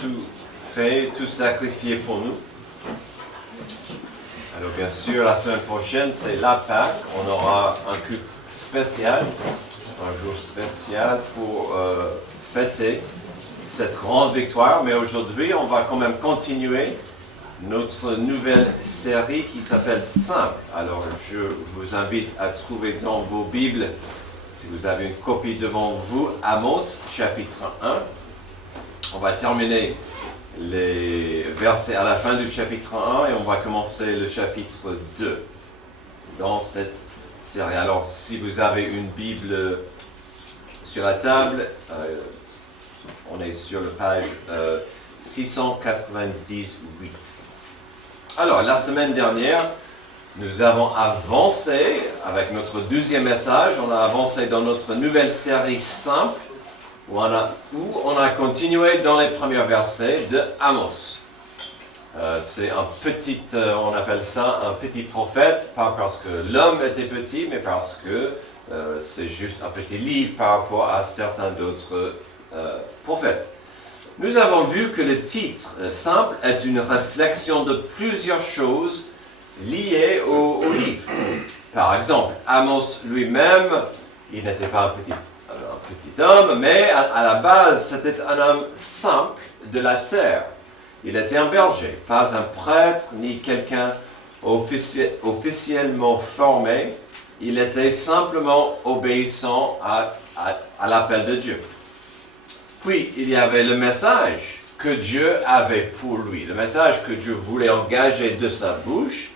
tout fait, tout sacrifié pour nous. Alors bien sûr, la semaine prochaine, c'est la Pâque. On aura un culte spécial, un jour spécial pour fêter cette grande victoire. Mais aujourd'hui, on va quand même continuer notre nouvelle série qui s'appelle Simple. Alors je vous invite à trouver dans vos Bibles, si vous avez une copie devant vous, Amos chapitre 1. On va terminer les versets à la fin du chapitre 1 et on va commencer le chapitre 2 dans cette série. Alors si vous avez une Bible sur la table, on est sur la page 698. Alors la semaine dernière, nous avons avancé avec notre deuxième message, on a avancé dans notre nouvelle série Simple, où on a continué dans les premiers versets de Amos. C'est un petit, on appelle ça un petit prophète, pas parce que l'homme était petit, mais parce que c'est juste un petit livre par rapport à certains d'autres prophètes. Nous avons vu que le titre Simple est une réflexion de plusieurs choses liées au livre. Par exemple, Amos lui-même, il n'était pas un petit homme, mais à la base, c'était un homme simple de la terre. Il était un berger, pas un prêtre, ni quelqu'un officiellement formé. Il était simplement obéissant à l'appel de Dieu. Puis, il y avait le message que Dieu avait pour lui, le message que Dieu voulait engager de sa bouche.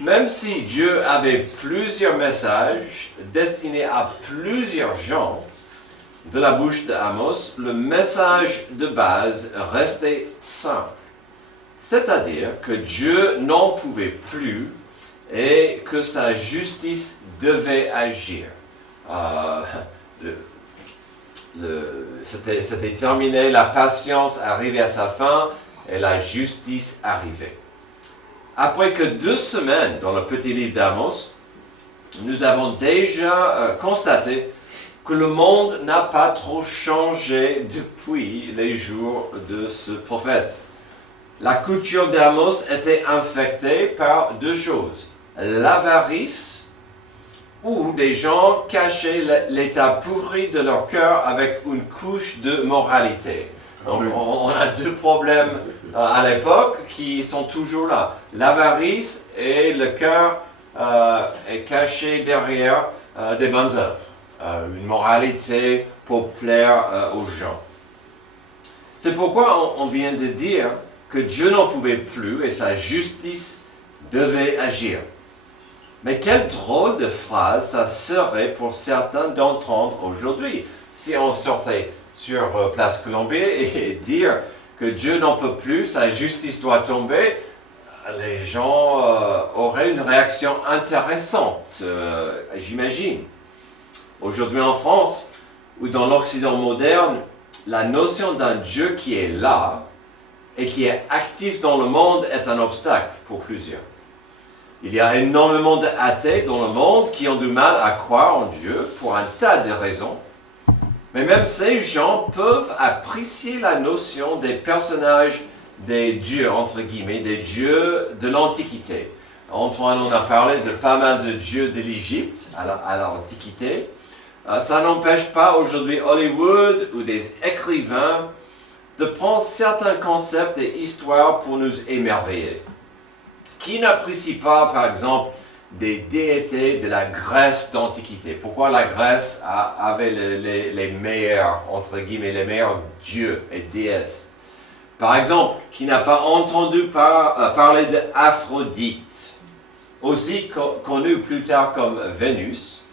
Même si Dieu avait plusieurs messages destinés à plusieurs gens, de la bouche d'Amos, le message de base restait simple. C'est-à-dire que Dieu n'en pouvait plus et que sa justice devait agir. C'était terminé, la patience arrivait à sa fin et la justice arrivait. Après que 2 semaines dans le petit livre d'Amos, nous avons déjà constaté que le monde n'a pas trop changé depuis les jours de ce prophète. La culture d'Amos était infectée par 2 choses. L'avarice, où des gens cachaient l'état pourri de leur cœur avec une couche de moralité. Donc, on a 2 problèmes à l'époque qui sont toujours là. L'avarice et le cœur est caché derrière des bonnes œuvres. Une moralité pour plaire aux gens. C'est pourquoi on vient de dire que Dieu n'en pouvait plus et sa justice devait agir. Mais quelle drôle de phrase ça serait pour certains d'entendre aujourd'hui si on sortait sur Place Colombier et dire que Dieu n'en peut plus, sa justice doit tomber. Les gens auraient une réaction intéressante, j'imagine. Aujourd'hui en France, ou dans l'Occident moderne, la notion d'un Dieu qui est là et qui est actif dans le monde est un obstacle pour plusieurs. Il y a énormément d'athées dans le monde qui ont du mal à croire en Dieu pour un tas de raisons. Mais même ces gens peuvent apprécier la notion des personnages des dieux, entre guillemets, des dieux de l'Antiquité. Antoine en a parlé de pas mal de dieux de l'Égypte à l'Antiquité. Ça n'empêche pas aujourd'hui Hollywood ou des écrivains de prendre certains concepts et histoires pour nous émerveiller. Qui n'apprécie pas, par exemple, des déités de la Grèce d'Antiquité? Pourquoi la Grèce avait les meilleurs, entre guillemets, les meilleurs dieux et déesses? Par exemple, qui n'a pas entendu parler d'Aphrodite, aussi connue plus tard comme Vénus,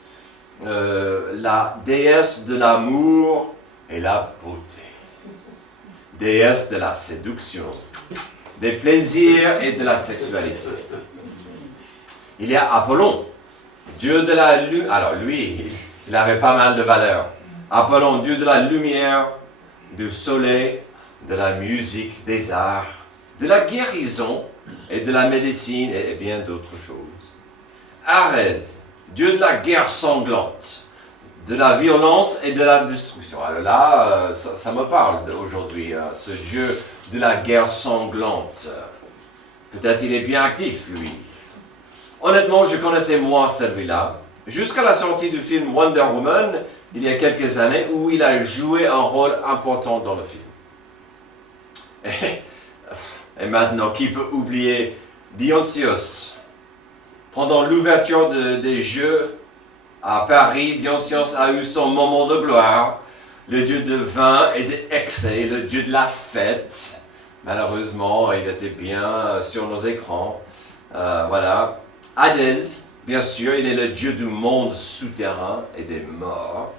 la déesse de l'amour et la beauté, déesse de la séduction, des plaisirs et de la sexualité. Il y a Apollon, dieu de la lumière. Alors lui, il avait pas mal de valeurs. Apollon, dieu de la lumière, du soleil, de la musique, des arts, de la guérison et de la médecine et bien d'autres choses. Arès, dieu de la guerre sanglante, de la violence et de la destruction. Alors là, ça me parle aujourd'hui, ce Dieu de la guerre sanglante. Peut-être il est bien actif, lui. Honnêtement, je connaissais moins celui-là. Jusqu'à la sortie du film Wonder Woman, il y a quelques années, où il a joué un rôle important dans le film. Et maintenant, qui peut oublier Dionysios? Pendant l'ouverture des Jeux à Paris, Dionysios a eu son moment de gloire. Le dieu de vin et d'excès, le dieu de la fête. Malheureusement, il était bien sur nos écrans. Voilà. Hadès, bien sûr, il est le dieu du monde souterrain et des morts.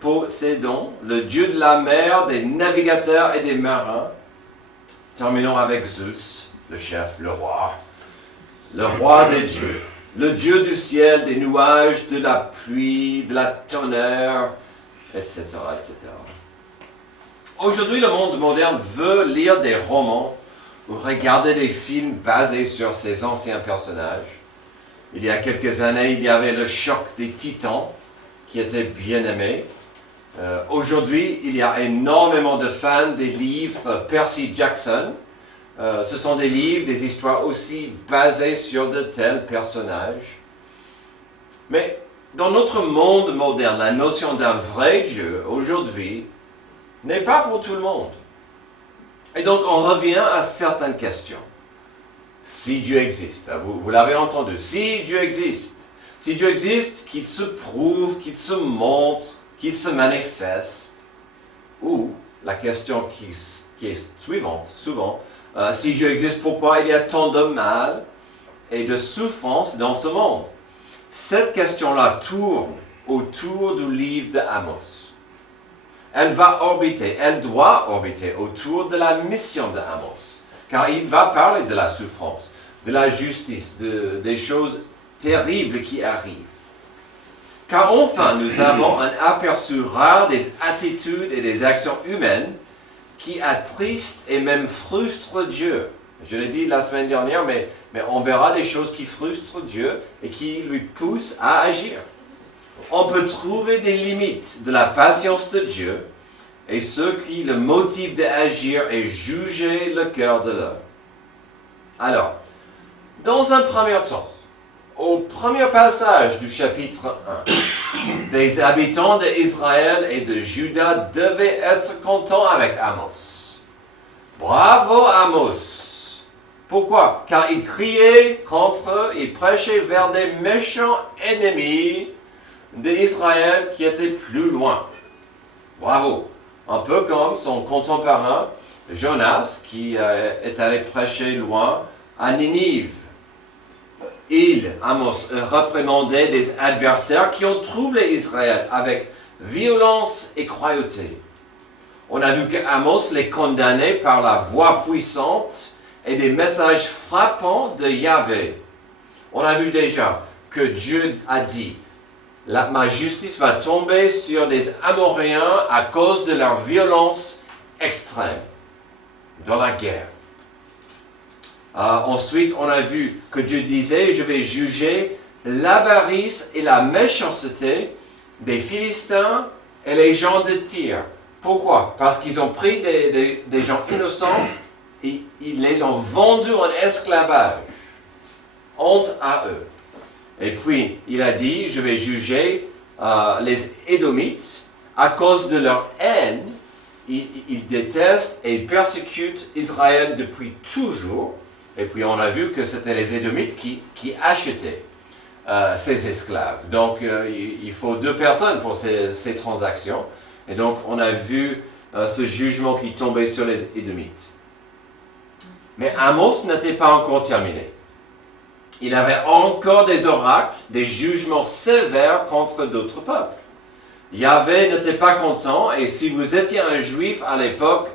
Poséidon, le dieu de la mer, des navigateurs et des marins. Terminons avec Zeus, le chef, le roi des dieux, le dieu du ciel, des nuages, de la pluie, de la tonnerre, etc., etc. Aujourd'hui, le monde moderne veut lire des romans ou regarder des films basés sur ces anciens personnages. Il y a quelques années, il y avait le choc des Titans, qui était bien aimé. Aujourd'hui, il y a énormément de fans des livres Percy Jackson. Ce sont des livres, des histoires aussi basées sur de tels personnages. Mais dans notre monde moderne, la notion d'un vrai Dieu, aujourd'hui, n'est pas pour tout le monde. Et donc, on revient à certaines questions. Si Dieu existe, vous l'avez entendu, si Dieu existe, qu'il se prouve, qu'il se montre, qu'il se manifeste, ou la question qui est suivante, souvent, si Dieu existe, pourquoi il y a tant de mal et de souffrance dans ce monde? Cette question-là tourne autour du livre d'Amos. Elle doit orbiter autour de la mission d'Amos, car il va parler de la souffrance, de la justice, des choses terribles qui arrivent. Car enfin, nous avons un aperçu rare des attitudes et des actions humaines qui attristent et même frustrent Dieu. Je l'ai dit la semaine dernière, mais on verra des choses qui frustrent Dieu et qui lui poussent à agir. On peut trouver des limites de la patience de Dieu et ce qui le motive d'agir et juger le cœur de l'homme. Alors, dans un premier temps, au premier passage du chapitre 1, des habitants d'Israël et de Juda devaient être contents avec Amos. Bravo Amos! Pourquoi? Car il criait contre eux, il prêchait vers des méchants ennemis d'Israël qui étaient plus loin. Bravo! Un peu comme son contemporain Jonas qui est allé prêcher loin à Ninive. Amos, réprimandait des adversaires qui ont troublé Israël avec violence et cruauté. On a vu qu'Amos les condamnait par la voix puissante et des messages frappants de Yahvé. On a vu déjà que Dieu a dit, ma justice va tomber sur les Amoréens à cause de leur violence extrême dans la guerre. Ensuite, on a vu que Dieu disait, je vais juger l'avarice et la méchanceté des Philistins et les gens de Tyr. Pourquoi? Parce qu'ils ont pris des gens innocents et ils les ont vendus en esclavage. Honte à eux. Et puis, il a dit, je vais juger les Édomites à cause de leur haine. Ils détestent et persécutent Israël depuis toujours. Et puis on a vu que c'était les Édomites qui achetaient ces esclaves. Donc il faut 2 personnes pour ces transactions. Et donc on a vu ce jugement qui tombait sur les Édomites. Mais Amos n'était pas encore terminé. Il avait encore des oracles, des jugements sévères contre d'autres peuples. Yahvé n'était pas content, et si vous étiez un juif à l'époque,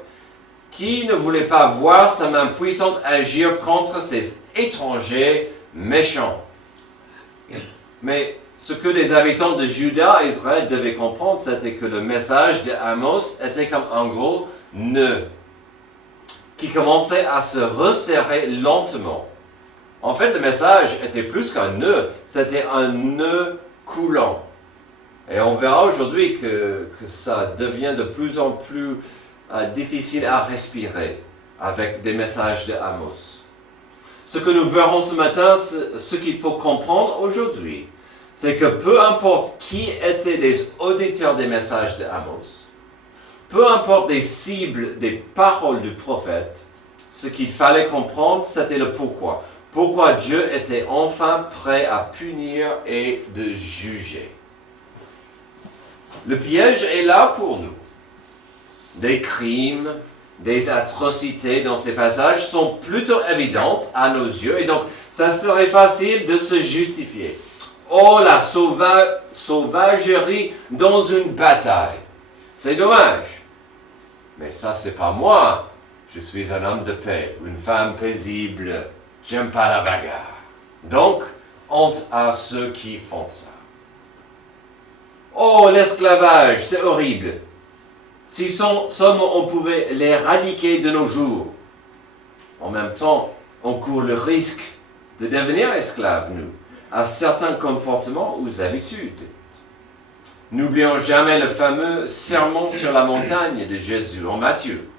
qui ne voulait pas voir sa main puissante agir contre ces étrangers méchants. Mais ce que les habitants de Juda et Israël devaient comprendre, c'était que le message d'Amos était comme un gros nœud qui commençait à se resserrer lentement. En fait, le message était plus qu'un nœud, c'était un nœud coulant. Et on verra aujourd'hui que ça devient de plus en plus difficile à respirer avec des messages de Amos. Ce que nous verrons ce matin, ce qu'il faut comprendre aujourd'hui, c'est que peu importe qui étaient les auditeurs des messages de Amos, peu importe les cibles des paroles du prophète, ce qu'il fallait comprendre, c'était le pourquoi. Pourquoi Dieu était enfin prêt à punir et de juger. Le piège est là pour nous. Des crimes, des atrocités dans ces passages sont plutôt évidentes à nos yeux et donc ça serait facile de se justifier. Oh, la sauvagerie dans une bataille. C'est dommage. Mais ça, c'est pas moi. Je suis un homme de paix, une femme paisible. J'aime pas la bagarre. Donc, honte à ceux qui font ça. Oh, l'esclavage, c'est horrible. Si seulement on pouvait l'éradiquer de nos jours. En même temps, on court le risque de devenir esclaves, nous, à certains comportements ou habitudes. N'oublions jamais le fameux sermon sur la montagne de Jésus en Matthieu.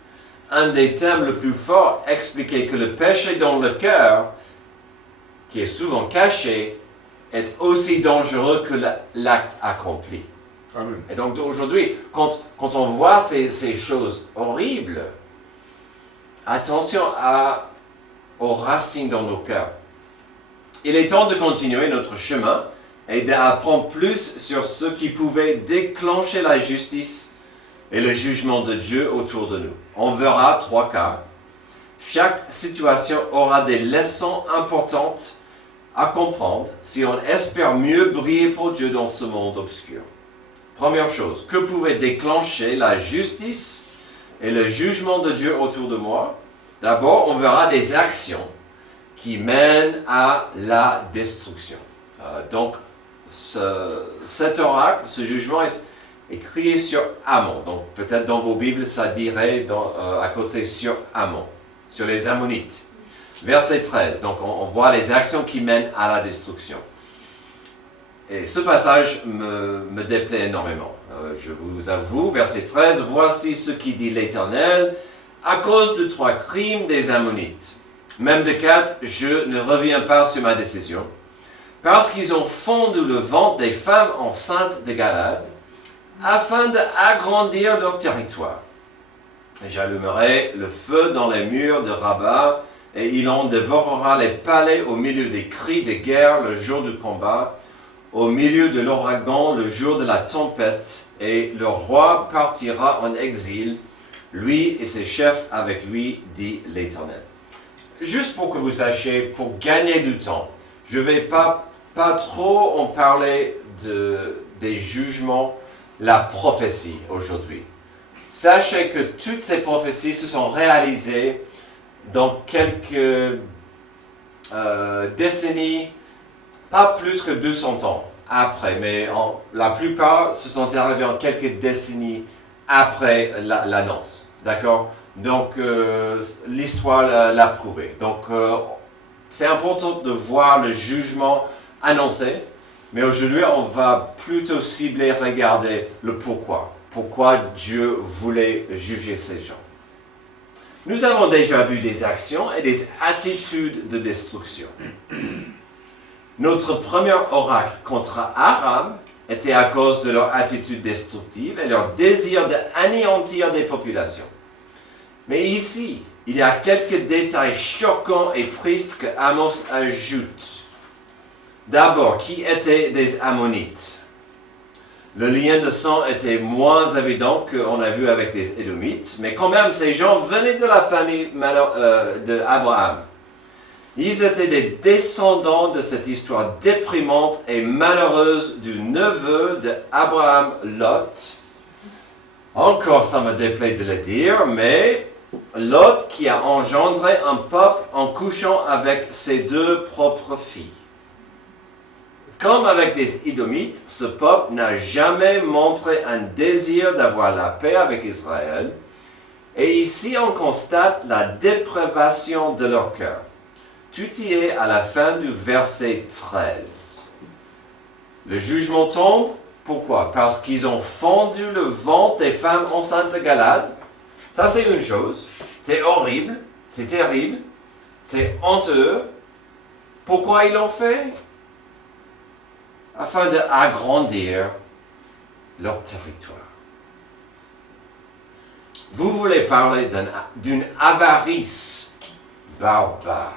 Un des thèmes les plus forts expliquait que le péché dans le cœur, qui est souvent caché, est aussi dangereux que l'acte accompli. Amen. Et donc aujourd'hui, quand on voit ces choses horribles, attention aux racines dans nos cœurs. Il est temps de continuer notre chemin et d'apprendre plus sur ce qui pouvait déclencher la justice et le jugement de Dieu autour de nous. On verra 3 cas. Chaque situation aura des leçons importantes à comprendre si on espère mieux briller pour Dieu dans ce monde obscur. Première chose, que pouvait déclencher la justice et le jugement de Dieu autour de moi? D'abord, on verra des actions qui mènent à la destruction. Donc, cet oracle, ce jugement est crié sur Ammon. Donc, peut-être dans vos Bibles, ça dirait à côté sur Ammon, sur les Ammonites. Verset 13, donc on voit les actions qui mènent à la destruction. Et ce passage me déplaît énormément. Je vous avoue, verset 13, « Voici ce qui dit l'Éternel, à cause de 3 crimes des Ammonites. Même de 4, je ne reviens pas sur ma décision, parce qu'ils ont fondu le ventre des femmes enceintes de Galade, afin d'agrandir leur territoire. J'allumerai le feu dans les murs de Rabat, et il en dévorera les palais au milieu des cris de guerre le jour du combat, au milieu de l'ouragan le jour de la tempête, et le roi partira en exil, lui et ses chefs avec lui, dit l'Éternel. » Juste pour que vous sachiez, pour gagner du temps, je ne vais pas trop en parler des jugements, la prophétie aujourd'hui. Sachez que toutes ces prophéties se sont réalisées dans quelques décennies, pas plus que 200 ans après, mais la plupart se sont arrivés en quelques décennies après l'annonce. D'accord? Donc, l'histoire l'a prouvé. Donc, c'est important de voir le jugement annoncé, mais aujourd'hui, on va plutôt cibler, regarder le pourquoi. Pourquoi Dieu voulait juger ces gens. Nous avons déjà vu des actions et des attitudes de destruction. Notre premier oracle contre Aram était à cause de leur attitude destructive et leur désir d'anéantir des populations. Mais ici, il y a quelques détails choquants et tristes que Amos ajoute. D'abord, qui étaient des Ammonites? Le lien de sang était moins évident qu'on a vu avec les Édomites, mais quand même, ces gens venaient de la famille d'Abraham. Ils étaient des descendants de cette histoire déprimante et malheureuse du neveu d'Abraham, Lot. Encore, ça me déplaît de le dire, mais Lot qui a engendré un peuple en couchant avec ses 2 propres filles. Comme avec les Édomites, ce peuple n'a jamais montré un désir d'avoir la paix avec Israël. Et ici, on constate la dépravation de leur cœur. Tout y est à la fin du verset 13. Le jugement tombe Pourquoi? Parce qu'ils ont fendu le ventre des femmes enceintes de Galade. Ça, c'est une chose. C'est horrible, c'est terrible, c'est honteux. Pourquoi ils l'ont fait? Afin d'agrandir leur territoire. Vous voulez parler d'une avarice barbare.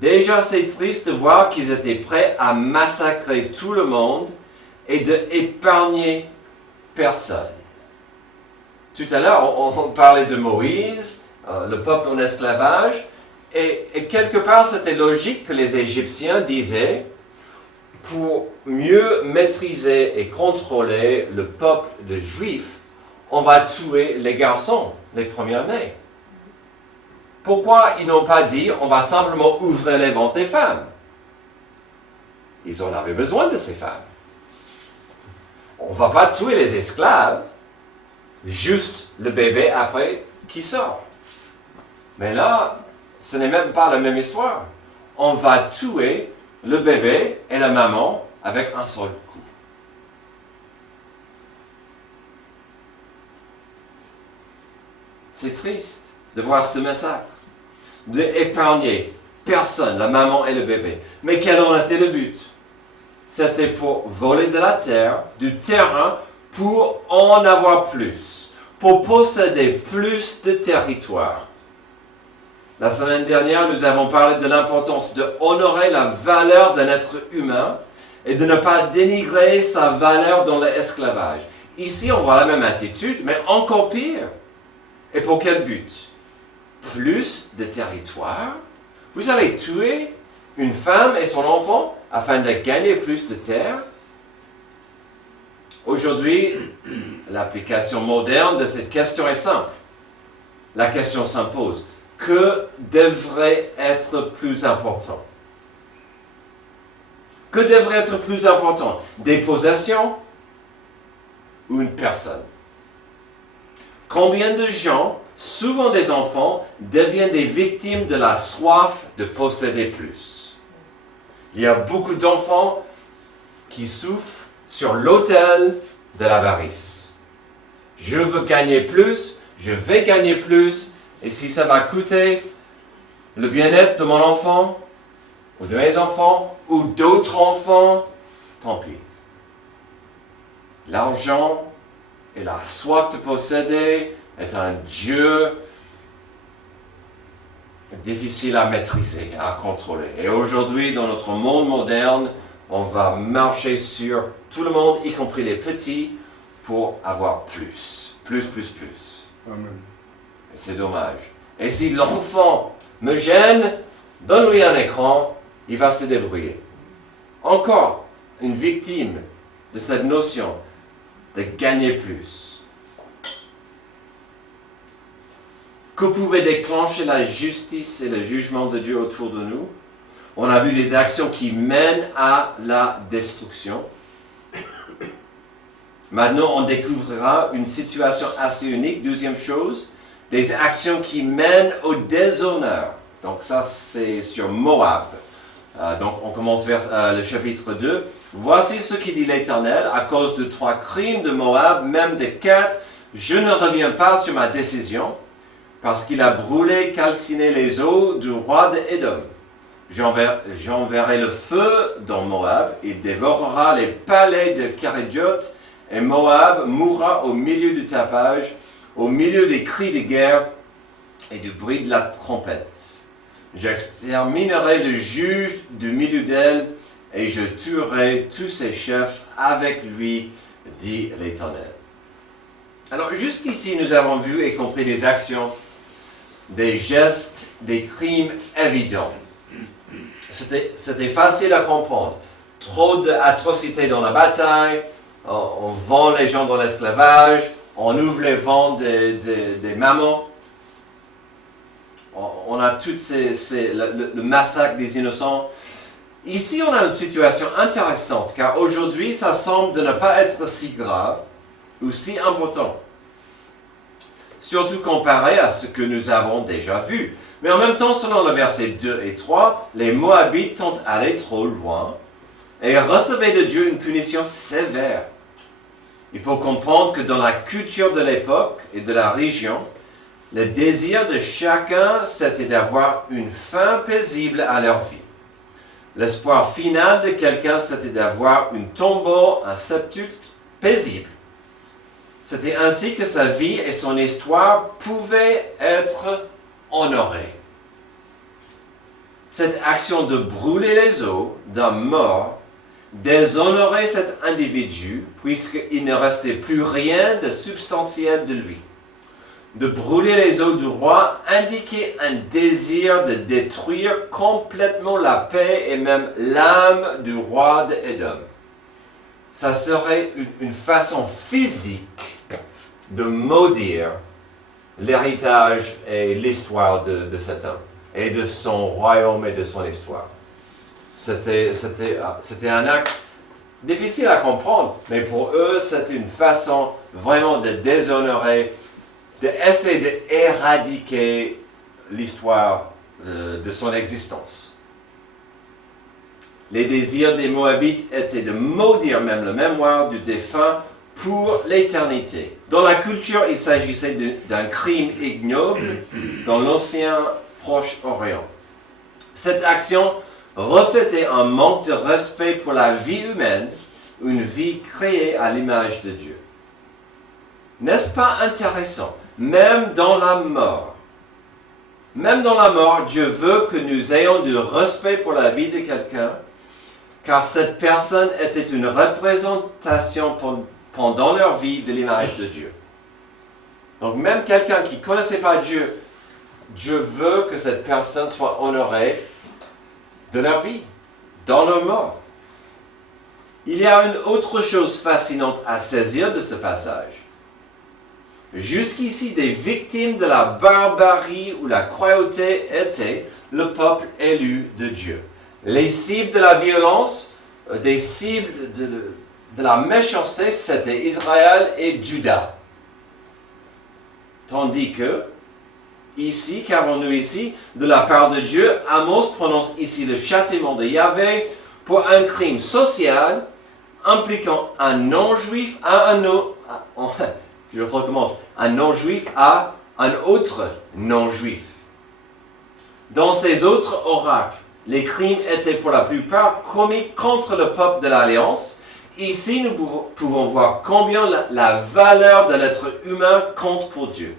Déjà, c'est triste de voir qu'ils étaient prêts à massacrer tout le monde et d'épargner personne. Tout à l'heure, on parlait de Moïse, le peuple en esclavage, et quelque part, c'était logique que les Égyptiens disaient, pour mieux maîtriser et contrôler le peuple de Juifs, on va tuer les garçons, les premiers-nés. Pourquoi ils n'ont pas dit, on va simplement ouvrir les ventres des femmes? Ils en avaient besoin de ces femmes. On ne va pas tuer les esclaves, juste le bébé après qui sort. Mais là, ce n'est même pas la même histoire. On va tuer le bébé et la maman avec un seul coup. C'est triste de voir ce massacre, d'épargner personne, la maman et le bébé. Mais quel en était le but? C'était pour voler de la terre, du terrain, pour en avoir plus, pour posséder plus de territoire. La semaine dernière, nous avons parlé de l'importance d'honorer la valeur d'un être humain et de ne pas dénigrer sa valeur dans l'esclavage. Ici, on voit la même attitude, mais encore pire. Et pour quel but? Plus de territoire? Vous allez tuer une femme et son enfant afin de gagner plus de terre? Aujourd'hui, l'application moderne de cette question est simple. La question s'impose. Que devrait être plus important? Que devrait être plus important? Des possessions ou une personne? Combien de gens, souvent des enfants, deviennent des victimes de la soif de posséder plus? Il y a beaucoup d'enfants qui souffrent sur l'autel de l'avarice. Je veux gagner plus, je vais gagner plus, et si ça va coûter le bien-être de mon enfant, ou de mes enfants, ou d'autres enfants, tant pis. L'argent et la soif de posséder est un Dieu difficile à maîtriser, à contrôler. Et aujourd'hui, dans notre monde moderne, on va marcher sur tout le monde, y compris les petits, pour avoir plus. Plus. Amen. Et c'est dommage. Et si l'enfant me gêne, donne-lui un écran, il va se débrouiller. Encore une victime de cette notion de gagner plus. Que pouvait déclencher la justice et le jugement de Dieu autour de nous? On a vu des actions qui mènent à la destruction. Maintenant, on découvrira une situation assez unique. Deuxième chose, des actions qui mènent au déshonneur. Donc ça, c'est sur Moab. Donc on commence vers le chapitre 2. Voici ce qui dit l'Éternel, à cause de 3 crimes de Moab, même de 4, je ne reviens pas sur ma décision, parce qu'il a brûlé, calciné les eaux du roi d'Édom. J'enverrai le feu dans Moab, il dévorera les palais de Kérédioth, et Moab mourra au milieu du tapage, au milieu des cris de guerre et du bruit de la trompette. J'exterminerai le juge du milieu d'elle, et je tuerai tous ses chefs avec lui, dit l'Éternel. Alors jusqu'ici, nous avons vu et compris des actions, des gestes, des crimes évidents. C'était facile à comprendre. Trop d'atrocités dans la bataille, on vend les gens dans l'esclavage, on ouvre les ventres des mamans. On a tout le massacre des innocents. Ici, on a une situation intéressante, car aujourd'hui, ça semble de ne pas être si grave ou si important. Surtout comparé à ce que nous avons déjà vu. Mais en même temps, selon le verset 2 et 3, les Moabites sont allés trop loin. et recevait de Dieu une punition sévère. Il faut comprendre que dans la culture de l'époque et de la région, le désir de chacun, c'était d'avoir une fin paisible à leur vie. L'espoir final de quelqu'un, c'était d'avoir une tombeau, un sepulcre paisible. C'était ainsi que sa vie et son histoire pouvaient être honorées. Cette action de brûler les os d'un mort déshonorait cet individu puisqu'il ne restait plus rien de substantiel de lui. De brûler les os du roi indiquait un désir de détruire complètement la paix et même l'âme du roi d'Édom. Ça serait une façon physique de maudire l'héritage et l'histoire de cet homme et de son royaume et de son histoire. C'était un acte difficile à comprendre, mais pour eux, c'était une façon vraiment de déshonorer, d'essayer d'éradiquer l'histoire de son existence. Les désirs des Moabites étaient de maudire même la mémoire du défunt pour l'éternité. Dans la culture, il s'agissait d'un crime ignoble dans l'ancien Proche-Orient. Cette action reflétait un manque de respect pour la vie humaine, une vie créée à l'image de Dieu. N'est-ce pas intéressant? Même dans la mort, Dieu veut que nous ayons du respect pour la vie de quelqu'un, car cette personne était une représentation pendant leur vie de l'image de Dieu. Donc même quelqu'un qui ne connaissait pas Dieu, Dieu veut que cette personne soit honorée de leur vie, dans leur mort. Il y a une autre chose fascinante à saisir de ce passage. Jusqu'ici, des victimes de la barbarie ou la cruauté étaient le peuple élu de Dieu. Les cibles de la violence, des cibles de la méchanceté, c'était Israël et Juda. Tandis que, ici, qu'avons-nous ici? De la part de Dieu, Amos prononce ici le châtiment de Yahvé pour un crime social impliquant un non-juif à un non-juif à un autre non-juif. Dans ces autres oracles, les crimes étaient pour la plupart commis contre le peuple de l'Alliance. Ici, nous pouvons voir combien la valeur de l'être humain compte pour Dieu.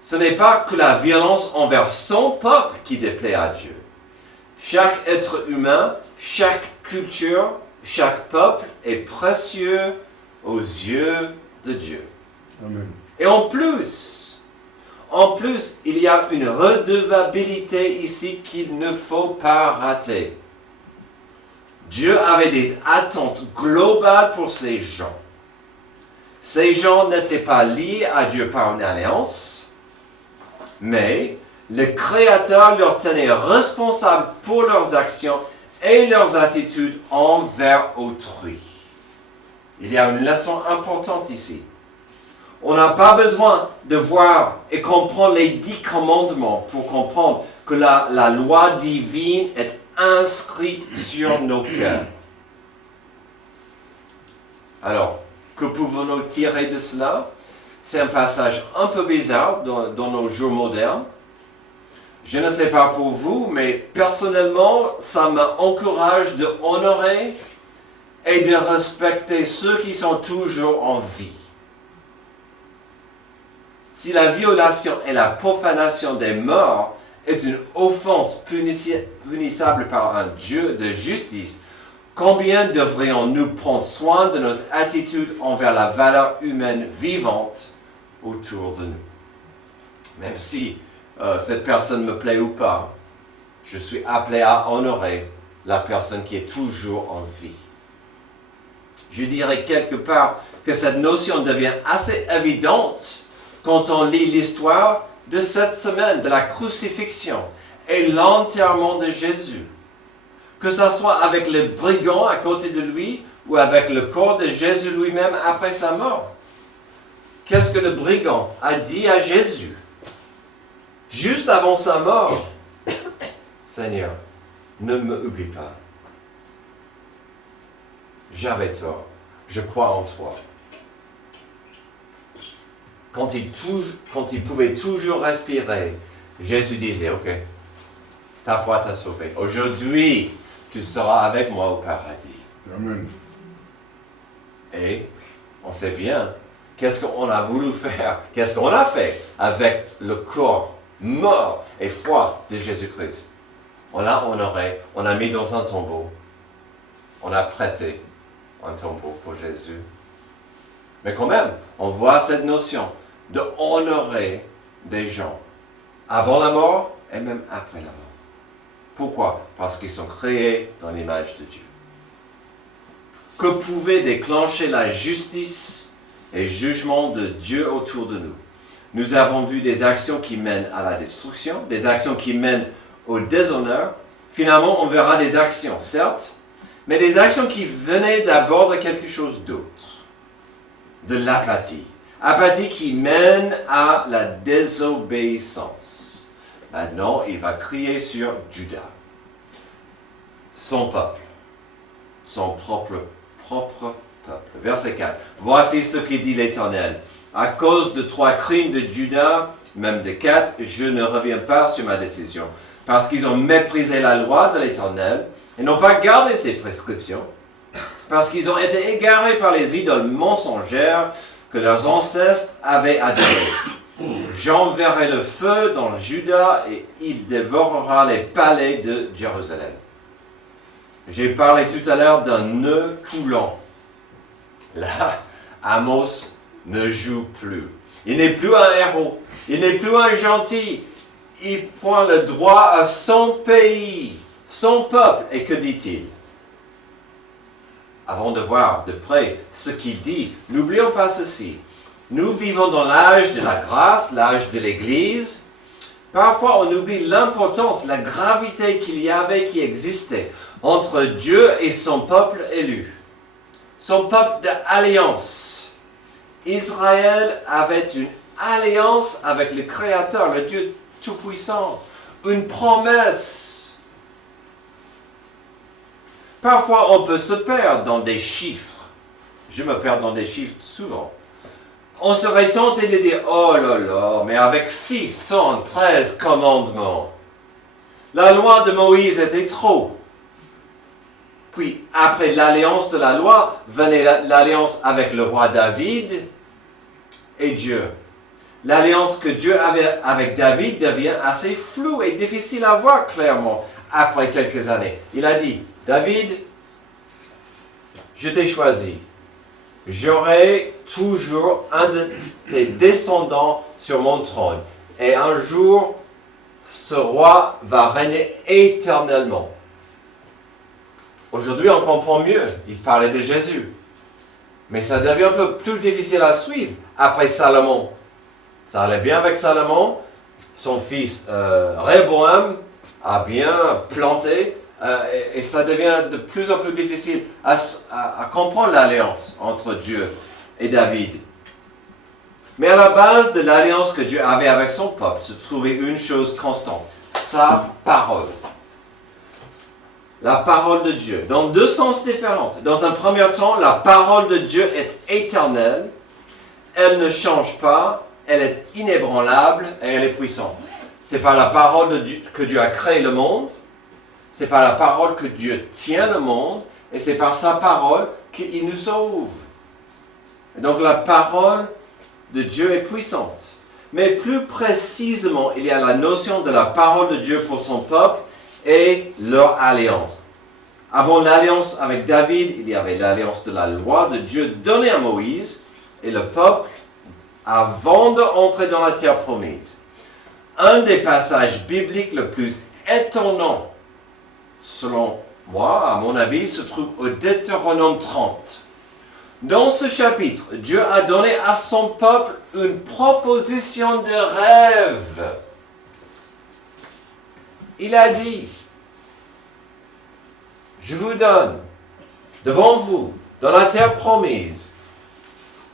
Ce n'est pas que la violence envers son peuple qui déplaît à Dieu. Chaque être humain, chaque culture, chaque peuple est précieux aux yeux de Dieu. Amen. Et en plus, il y a une redevabilité ici qu'il ne faut pas rater. Dieu avait des attentes globales pour ces gens. Ces gens n'étaient pas liés à Dieu par une alliance, mais le Créateur leur tenait responsables pour leurs actions et leurs attitudes envers autrui. Il y a une leçon importante ici. On n'a pas besoin de voir et comprendre les 10 commandements pour comprendre que la loi divine est inscrite sur nos cœurs. Alors, que pouvons-nous tirer de cela? C'est un passage un peu bizarre dans nos jours modernes. Je ne sais pas pour vous, mais personnellement, ça m'encourage de honorer et de respecter ceux qui sont toujours en vie. Si la violation et la profanation des morts est une offense punissable par un Dieu de justice, combien devrions-nous prendre soin de nos attitudes envers la valeur humaine vivante autour de nous? Même si cette personne me plaît ou pas, je suis appelé à honorer la personne qui est toujours en vie. Je dirais quelque part que cette notion devient assez évidente quand on lit l'histoire de cette semaine, de la crucifixion et l'enterrement de Jésus. Que ce soit avec le brigand à côté de lui ou avec le corps de Jésus lui-même après sa mort. Qu'est-ce que le brigand a dit à Jésus juste avant sa mort? Seigneur, ne me oublie pas. j'avais tort, je crois en toi. Quand il pouvait toujours respirer, Jésus disait, ok, ta foi t'a sauvé. Aujourd'hui, tu seras avec moi au paradis. Amen. Et on sait bien, qu'est-ce qu'on a voulu faire, qu'est-ce qu'on a fait avec le corps mort et froid de Jésus-Christ. On l'a honoré, on l'a mis dans un tombeau, on a prêté un tombeau pour Jésus. Mais quand même, on voit cette notion de honorer des gens avant la mort et même après la mort. Pourquoi? Parce qu'ils sont créés dans l'image de Dieu. Que pouvait déclencher la justice et jugement de Dieu autour de nous? Nous avons vu des actions qui mènent à la destruction, des actions qui mènent au déshonneur. Finalement, on verra des actions, certes, mais des actions qui venaient d'abord de quelque chose d'autre, de l'apathie. Apathie qui mène à la désobéissance. Maintenant, il va crier sur Juda, son peuple, son propre peuple. Verset 4. Voici ce que dit l'Éternel. À cause de 3 crimes de Juda, même de 4, je ne reviens pas sur ma décision. Parce qu'ils ont méprisé la loi de l'Éternel et n'ont pas gardé ses prescriptions. Parce qu'ils ont été égarés par les idoles mensongères que leurs ancêtres avaient adorées. J'enverrai le feu dans Juda et il dévorera les palais de Jérusalem. J'ai parlé tout à l'heure d'un nœud coulant. Là, Amos ne joue plus. Il n'est plus un héros. Il n'est plus un gentil. Il prend le droit à son pays, son peuple. Et que dit-il? Avant de voir de près ce qu'il dit, n'oublions pas ceci. Nous vivons dans l'âge de la grâce, l'âge de l'Église. Parfois, on oublie l'importance, la gravité qu'il y avait, qui existait entre Dieu et son peuple élu. Son peuple d'alliance. Israël avait une alliance avec le Créateur, le Dieu Tout-Puissant. Une promesse. Parfois, on peut se perdre dans des chiffres. Je me perds dans des chiffres souvent. On serait tenté de dire, oh là là, mais avec 613 commandements, la loi de Moïse était trop. Puis, après l'alliance de la loi, venait l'alliance avec le roi David et Dieu. L'alliance que Dieu avait avec David devient assez floue et difficile à voir clairement après quelques années. Il a dit, David, je t'ai choisi. J'aurai toujours un de tes descendants sur mon trône. Et un jour, ce roi va régner éternellement. Aujourd'hui, on comprend mieux. Il parlait de Jésus. Mais ça devient un peu plus difficile à suivre après Salomon. Ça allait bien avec Salomon. Son fils Rehoboam a bien planté. Et ça devient de plus en plus difficile à comprendre l'alliance entre Dieu et David. Mais à la base de l'alliance que Dieu avait avec son peuple se trouvait une chose constante, sa parole. La parole de Dieu, dans 2 sens différents. Dans un premier temps, la parole de Dieu est éternelle, elle ne change pas, elle est inébranlable et elle est puissante. C'est par la parole de Dieu que Dieu a créé le monde. C'est par la parole que Dieu tient le monde et c'est par sa parole qu'il nous sauve. Et donc la parole de Dieu est puissante. Mais plus précisément, il y a la notion de la parole de Dieu pour son peuple et leur alliance. Avant l'alliance avec David, il y avait l'alliance de la loi de Dieu donnée à Moïse et le peuple avant d'entrer dans la terre promise. Un des passages bibliques le plus étonnant selon moi, à mon avis, se trouve au Deutéronome 30. Dans ce chapitre, Dieu a donné à son peuple une proposition de rêve. Il a dit, je vous donne devant vous, dans la terre promise,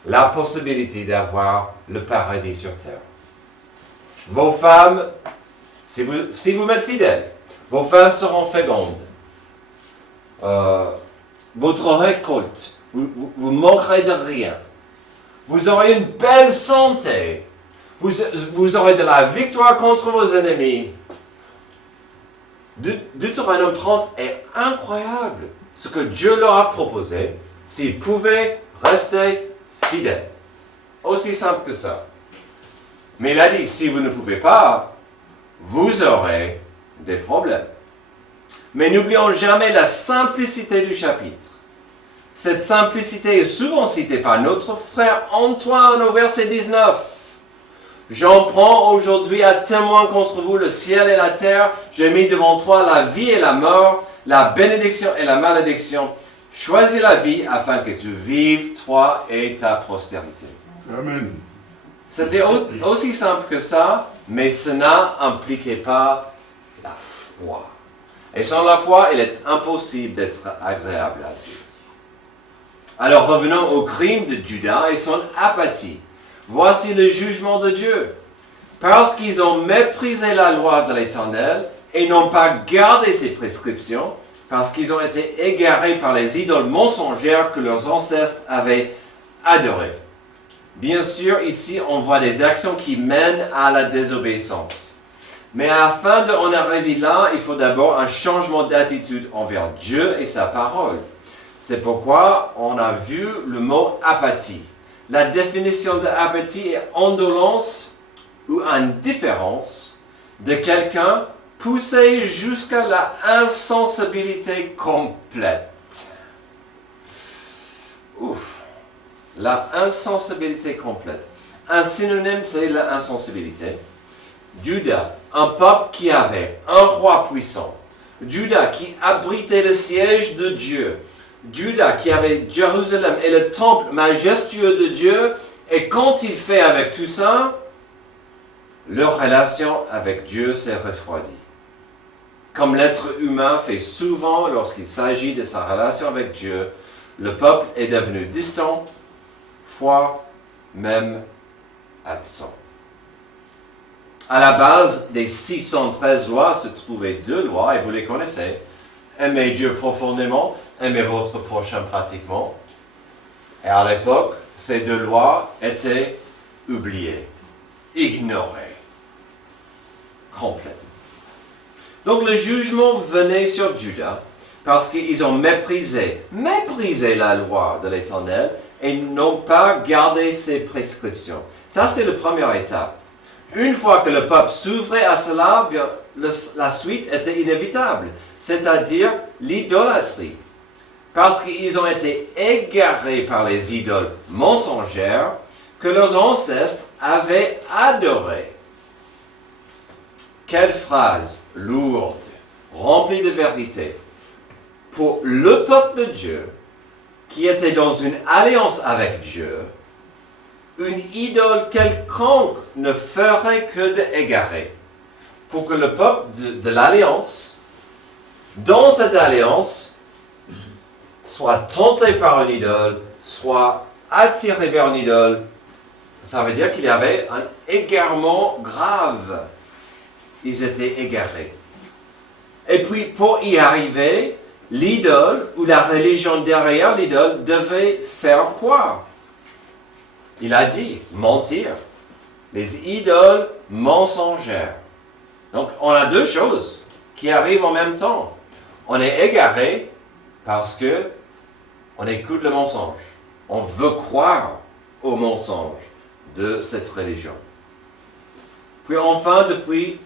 la possibilité d'avoir le paradis sur terre. Vos femmes, si vous m'êtes fidèles, vos femmes seront fécondes. votre récolte. Vous manquerez de rien. Vous aurez une belle santé. Vous aurez de la victoire contre vos ennemis. Deutéronome 30 est incroyable. Ce que Dieu leur a proposé, s'ils pouvaient rester fidèles. Aussi simple que ça. Mais il a dit, si vous ne pouvez pas, vous aurez des problèmes. Mais n'oublions jamais la simplicité du chapitre. Cette simplicité est souvent citée par notre frère Antoine au verset 19. J'en prends aujourd'hui à témoin contre vous le ciel et la terre. J'ai mis devant toi la vie et la mort, la bénédiction et la malédiction. Choisis la vie afin que tu vives, toi et ta postérité. Amen. C'était aussi simple que ça, mais cela n'impliquait pas la foi. Et sans la foi, il est impossible d'être agréable à Dieu. Alors revenons au crime de Judas et son apathie. Voici le jugement de Dieu. Parce qu'ils ont méprisé la loi de l'Éternel et n'ont pas gardé ses prescriptions, parce qu'ils ont été égarés par les idoles mensongères que leurs ancêtres avaient adorées. Bien sûr, ici, on voit des actions qui mènent à la désobéissance. Mais afin d'en arriver là, il faut d'abord un changement d'attitude envers Dieu et sa parole. C'est pourquoi on a vu le mot apathie. La définition de apathie est indolence ou indifférence de quelqu'un poussé jusqu'à la insensibilité complète. Ouf. La insensibilité complète. Un synonyme, c'est l'insensibilité. Juda, un peuple qui avait un roi puissant. Juda qui abritait le siège de Dieu. Juda qui avait Jérusalem et le temple majestueux de Dieu. Et quand il fait avec tout ça, leur relation avec Dieu s'est refroidie. Comme l'être humain fait souvent lorsqu'il s'agit de sa relation avec Dieu, le peuple est devenu distant, voire même absent. À la base des 613 lois se trouvaient 2 lois, et vous les connaissez. Aimez Dieu profondément, aimez votre prochain pratiquement. Et à l'époque, ces 2 lois étaient oubliées, ignorées, complètement. Donc le jugement venait sur Juda parce qu'ils ont méprisé la loi de l'Éternel et n'ont pas gardé ses prescriptions. Ça, c'est la première étape. Une fois que le peuple s'ouvrait à cela, bien, la suite était inévitable, c'est-à-dire l'idolâtrie. Parce qu'ils ont été égarés par les idoles mensongères que leurs ancêtres avaient adorées. Quelle phrase lourde, remplie de vérité. Pour le peuple de Dieu, qui était dans une alliance avec Dieu, une idole quelconque ne ferait que d'égarer. Pour que le peuple de l'alliance, dans cette alliance, soit tenté par une idole, soit attiré vers une idole, ça veut dire qu'il y avait un égarement grave. Ils étaient égarés. Et puis, pour y arriver, l'idole ou la religion derrière l'idole devait faire quoi? Il a dit, mentir. Les idoles mensongères. Donc, on a 2 choses qui arrivent en même temps. On est égaré parce que on écoute le mensonge. On veut croire au mensonge de cette religion. Puis enfin, depuis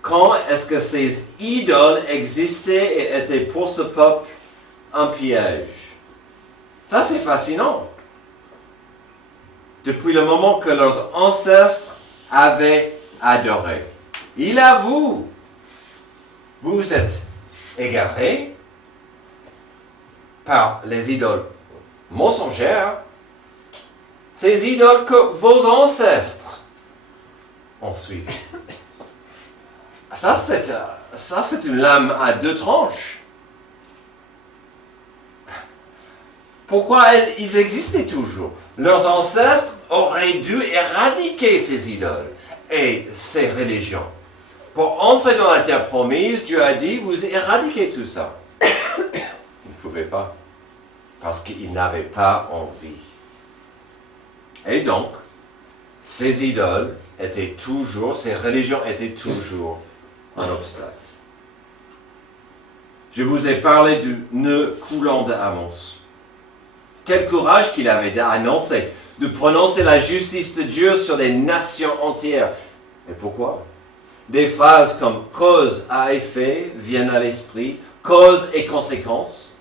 quand est-ce que ces idoles existaient et étaient pour ce peuple un piège? Ça, c'est fascinant. Depuis le moment que leurs ancêtres avaient adoré. Il avoue, vous êtes égarés par les idoles mensongères, ces idoles que vos ancêtres ont suivies. Ça, c'est une lame à 2 tranches. Pourquoi ils existaient toujours? Leurs ancêtres auraient dû éradiquer ces idoles et ces religions. Pour entrer dans la terre promise, Dieu a dit, vous éradiquez tout ça. Ils ne pouvaient pas. parce qu'ils n'avaient pas envie. Et donc, ces idoles étaient toujours, ces religions étaient toujours un obstacle. Je vous ai parlé du nœud coulant d'Amos. Quel courage qu'il avait d'annoncer, de prononcer la justice de Dieu sur des nations entières. Et pourquoi? Des phrases comme cause à effet viennent à l'esprit, cause et conséquence.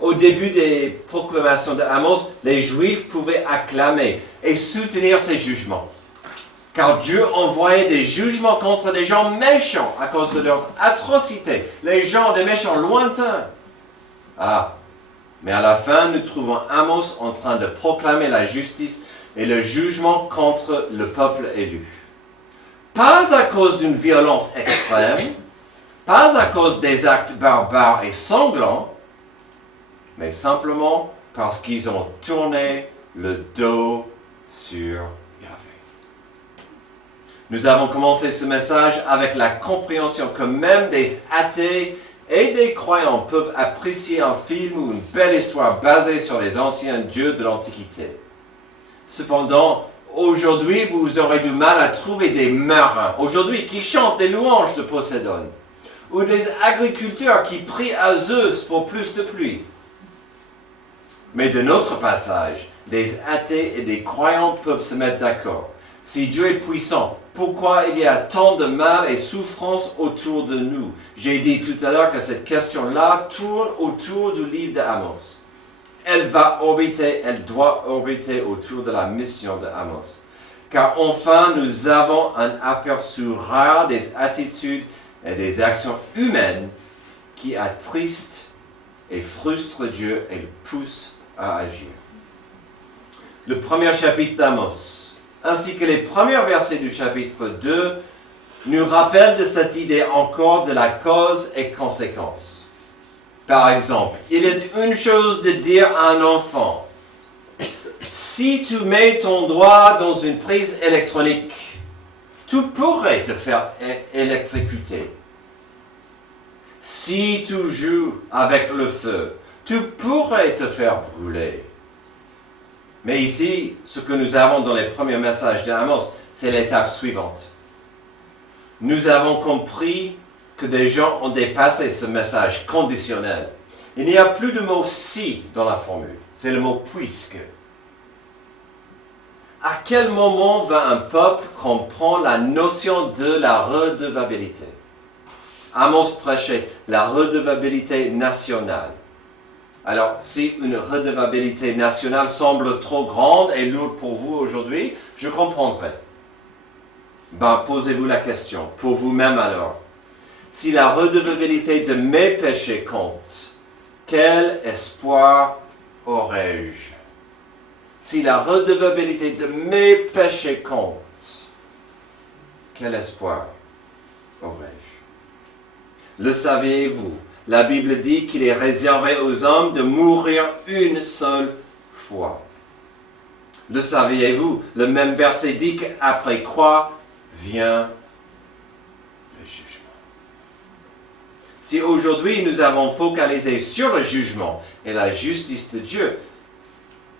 Au début des proclamations d'Amos, les Juifs pouvaient acclamer et soutenir ces jugements. Car Dieu envoyait des jugements contre des gens méchants à cause de leurs atrocités, les gens des méchants lointains. Ah, mais à la fin, nous trouvons Amos en train de proclamer la justice et le jugement contre le peuple élu. Pas à cause d'une violence extrême, pas à cause des actes barbares et sanglants, mais simplement parce qu'ils ont tourné le dos sur Yahvé. Nous avons commencé ce message avec la compréhension que même des athées et des croyants peuvent apprécier un film ou une belle histoire basée sur les anciens dieux de l'Antiquité. Cependant, aujourd'hui, vous aurez du mal à trouver des marins, aujourd'hui, qui chantent des louanges de Poséidon, ou des agriculteurs qui prient à Zeus pour plus de pluie. Mais de notre passage, des athées et des croyants peuvent se mettre d'accord. Si Dieu est puissant, pourquoi il y a tant de mal et souffrance autour de nous? J'ai dit tout à l'heure que cette question-là tourne autour du livre d'Amos. Elle doit orbiter autour de la mission d'Amos. Car enfin, nous avons un aperçu rare des attitudes et des actions humaines qui attristent et frustrent Dieu et le poussent à agir. Le premier chapitre d'Amos, ainsi que les premiers versets du chapitre 2, nous rappellent de cette idée encore de la cause et conséquence. Par exemple, il est une chose de dire à un enfant, si tu mets ton doigt dans une prise électronique, tu pourrais te faire électrocuter. Si tu joues avec le feu, tu pourrais te faire brûler. Mais ici, ce que nous avons dans les premiers messages d'Amos, c'est l'étape suivante. Nous avons compris que des gens ont dépassé ce message conditionnel. Il n'y a plus de mot « si » dans la formule, c'est le mot « puisque ». À quel moment va un peuple comprendre la notion de la redevabilité? Amos prêchait la redevabilité nationale. Alors, si une redevabilité nationale semble trop grande et lourde pour vous aujourd'hui, je comprendrai. Posez-vous la question, pour vous-même alors. Si la redevabilité de mes péchés compte, quel espoir aurais-je? Si la redevabilité de mes péchés compte, quel espoir aurais-je? Le saviez-vous? La Bible dit qu'il est réservé aux hommes de mourir une seule fois. Le saviez-vous? Le même verset dit qu'après quoi vient le jugement. Si aujourd'hui nous avons focalisé sur le jugement et la justice de Dieu,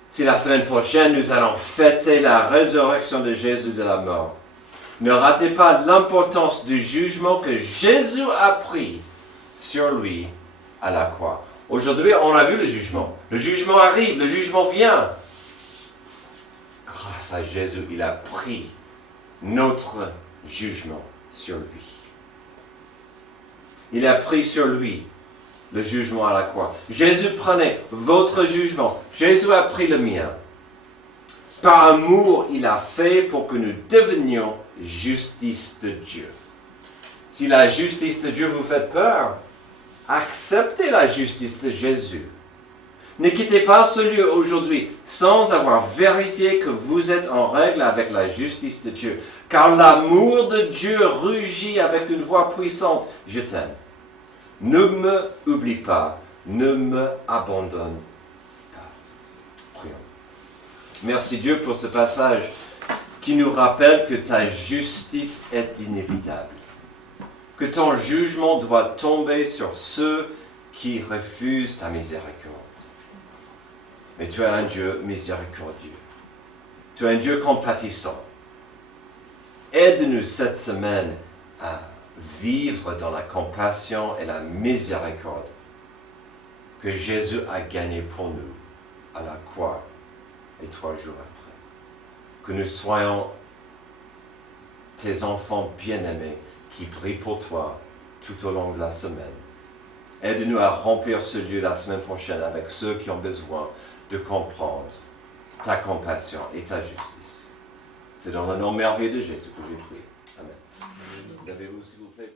si la semaine prochaine nous allons fêter la résurrection de Jésus de la mort, ne ratez pas l'importance du jugement que Jésus a pris sur lui à la croix. Aujourd'hui, on a vu le jugement. Le jugement arrive, le jugement vient. Grâce à Jésus, il a pris notre jugement sur lui. Il a pris sur lui le jugement à la croix. Jésus prenait votre jugement. Jésus a pris le mien. Par amour, il a fait pour que nous devenions justice de Dieu. Si la justice de Dieu vous fait peur, acceptez la justice de Jésus. Ne quittez pas ce lieu aujourd'hui sans avoir vérifié que vous êtes en règle avec la justice de Dieu. Car l'amour de Dieu rugit avec une voix puissante. Je t'aime. Ne me oublie pas. Ne me abandonne pas. Prions. Merci Dieu pour ce passage qui nous rappelle que ta justice est inévitable. Que ton jugement doit tomber sur ceux qui refusent ta miséricorde. mais tu es un Dieu miséricordieux. Tu es un Dieu compatissant. Aide-nous cette semaine à vivre dans la compassion et la miséricorde que Jésus a gagné pour nous à la croix et 3 jours après. Que nous soyons tes enfants bien-aimés qui prient pour toi tout au long de la semaine. Aide-nous à remplir ce lieu la semaine prochaine avec ceux qui ont besoin de comprendre ta compassion et ta justice. C'est dans le nom merveilleux de Jésus que j'ai prié. Amen. Levez-vous, s'il vous plaît.